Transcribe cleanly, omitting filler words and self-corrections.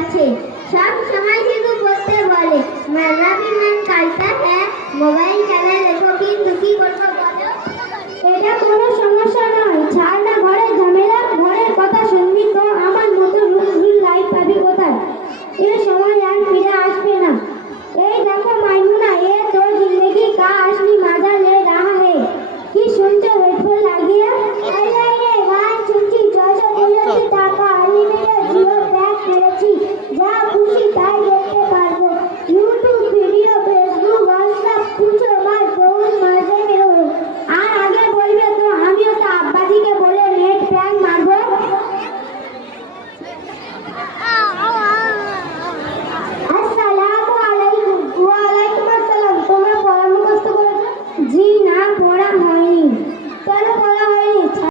আছে, সব সময় শুধু পড়তে বলে। मेरा भी मन करता है मोबाइल चला